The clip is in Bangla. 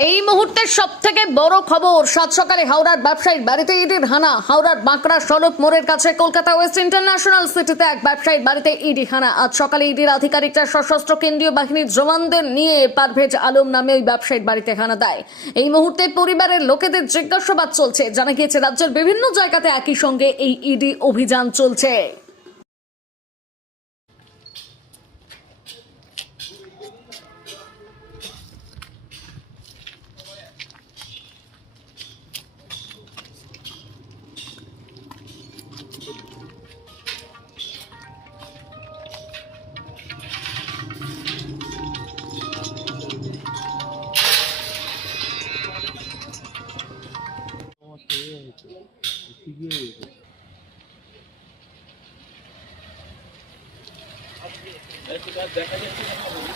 এই মুহূর্তের সবথেকে বড় খবর, সাত সকালে হাওড়ার ব্যবসায়ীর বাড়িতে ইডির হানা। হাওড়ার বাঁকড়া সড়ক মোড়ের কাছে কলকাতা ওয়েস্ট ইন্টারন্যাশনাল সিটিতে এক ব্যবসায়ীর বাড়িতে ইডি হানা। আজ সকালে ইডির আধিকারিকরা সশস্ত্র কেন্দ্রীয় বাহিনীর জওয়ানদের নিয়ে পারভেজ আলম নামে ওই ব্যবসায়ীর বাড়িতে হানা দেয়। এই মুহূর্তে পরিবারের লোকেদের জিজ্ঞাসাবাদ চলছে। জানা গিয়েছে রাজ্যের বিভিন্ন জায়গাতে একই সঙ্গে এই ইডি অভিযান চলছে। দেখা যাচ্ছে